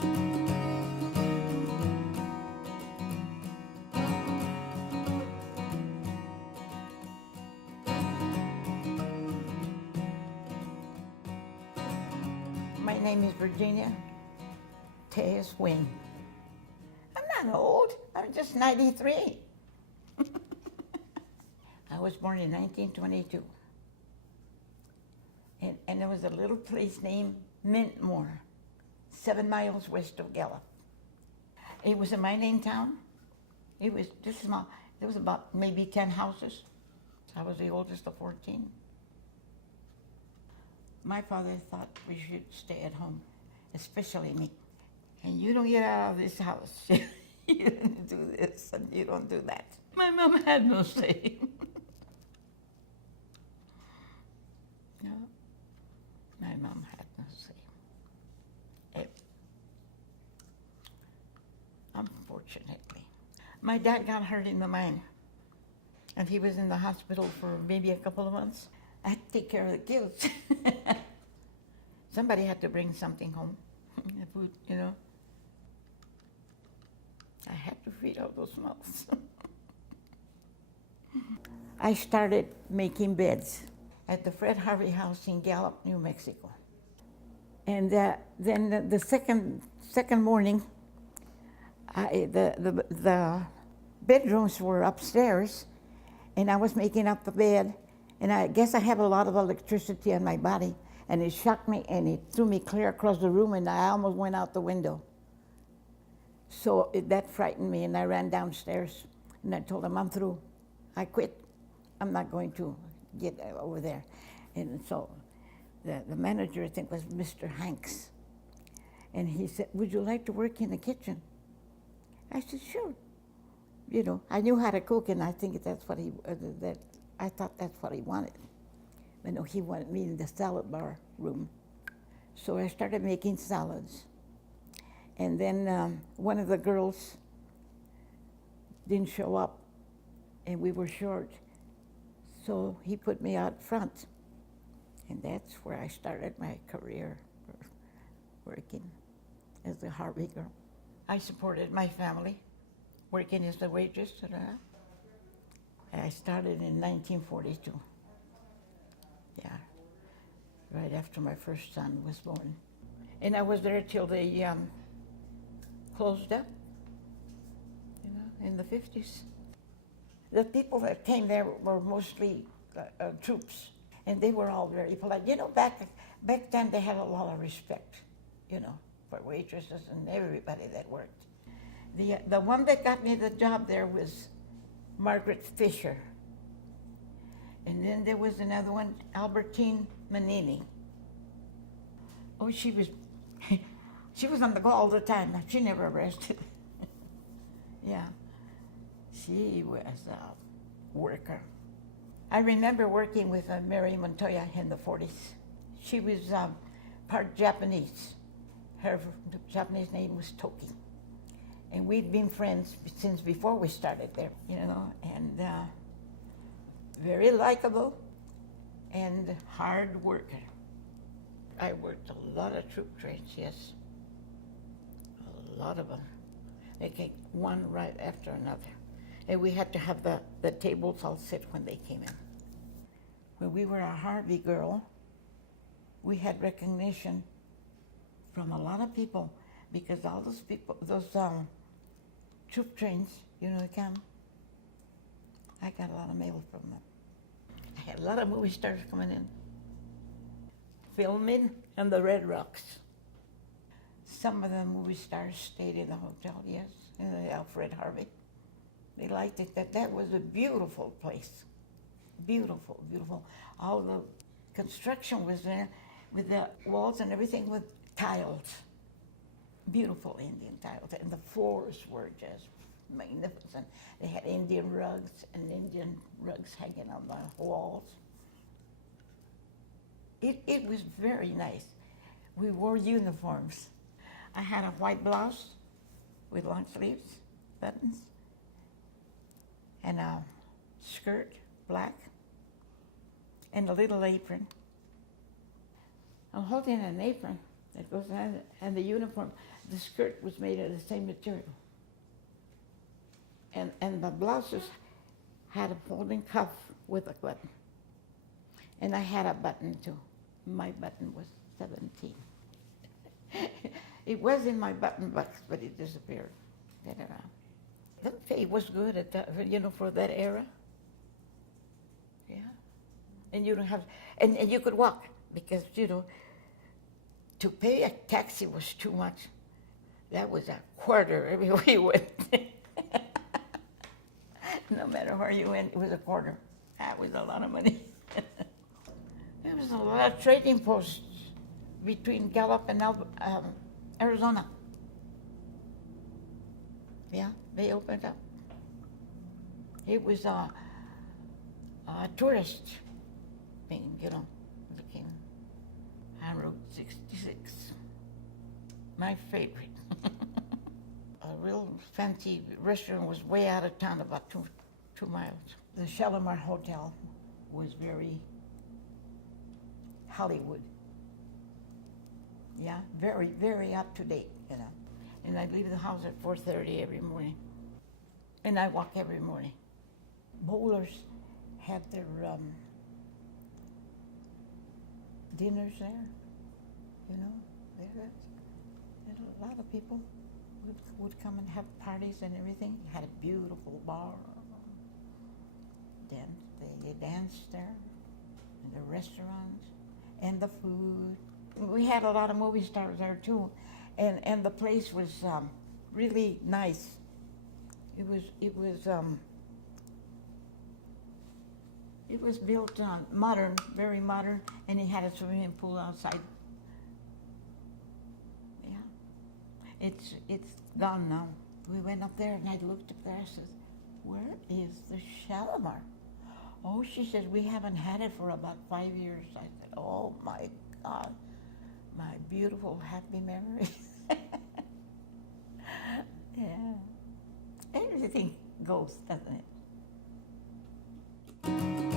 My name is Virginia Tejas Wynn. I'm not old, I'm just 93. I was born in 1922. And there was a little place named Mintmore, 7 miles west of Gallup. It was a mining town. It was just small. There was about maybe 10 houses. I was the oldest of 14. My father thought we should stay at home, especially me. And you don't get out of this house. You don't do this and you don't do that. My mom had no say. No, my mom had no say. Unfortunately. My dad got hurt in the mine, and he was in the hospital for maybe a couple of months. I had to take care of the kids. Somebody had to bring something home, food, you know. I had to feed all those mouths. I started making beds at the Fred Harvey house in Gallup, New Mexico. And then the second morning, the bedrooms were upstairs, and I was making up the bed, and I guess I have a lot of electricity on my body, and it shocked me, and it threw me clear across the room, and I almost went out the window. So that frightened me, and I ran downstairs, and I told him, I'm through. I quit. I'm not going to get over there. And so the manager, I think, was Mr. Hanks. And he said, would you like to work in the kitchen? I said, sure. You know, I knew how to cook, and I think that's what I thought that's what he wanted. But no, he wanted me in the salad bar room. So I started making salads. And then one of the girls didn't show up, and we were short. So he put me out front. And that's where I started my career, working as a Harvey girl. I supported my family, working as a waitress. I started in 1942. Yeah, right after my first son was born. And I was there till they closed up, you know, in the 50s. The people that came there were mostly troops, and they were all very polite. You know, back then they had a lot of respect, you know, for waitresses and everybody that worked. The one that got me the job there was Margaret Fisher. And then there was another one, Albertine Manini. Oh, she was on the go all the time. She never rested. Yeah, she was a worker. I remember working with Mary Montoya in the 40s. She was part Japanese. Her Japanese name was Toki. And we'd been friends since before we started there, you know, and very likable and hard worker. I worked a lot of troop trains, yes. A lot of them. They came one right after another. And we had to have the tables all set when they came in. When we were a Harvey girl, we had recognition from a lot of people, because all those people, those troop trains, you know, they come. I got a lot of mail from them. I had a lot of movie stars coming in, filming in the Red Rocks. Some of the movie stars stayed in the hotel, yes, in the Alfred Harvey. They liked it. That was a beautiful place. Beautiful, beautiful. All the construction was there with the walls and everything with tiles. Beautiful Indian tiles. And the floors were just magnificent. They had Indian rugs and Indian rugs hanging on the walls. It was very nice. We wore uniforms. I had a white blouse with long sleeves, buttons, and a skirt, black, and a little apron. I'm holding an apron, That goes on, and the uniform, the skirt was made of the same material. And the blouses had a folding cuff with a button. And I had a button too. My button was 17. It was in my button box, but it disappeared. The pay was good at that, for that era. Yeah. And you don't have, and you could walk because, to pay a taxi was too much. That was a quarter everywhere you went. No matter where you went, it was a quarter. That was a lot of money. There was a lot of trading posts between Gallup and Arizona. Yeah, they opened up. It was a tourist thing, They came on Route 66. My favorite. A real fancy restaurant was way out of town, about two miles. The Shalimar Hotel was very Hollywood. Yeah, very, very up to date, And I'd leave the house at 4:30 every morning. And I walk every morning. Bowlers had their dinners there, There's a lot of people would come and have parties and everything. Had a beautiful bar. They danced there, and the restaurants, and the food. We had a lot of movie stars there too, and the place was really nice. It was built modern, very modern, and it had a swimming pool outside. Yeah, it's gone now. We went up there, and I looked up there. I said, "Where is the Shalimar?" Oh, she said, "We haven't had it for about 5 years." I said, "Oh my God, my beautiful happy memories." Yeah, everything goes, doesn't it?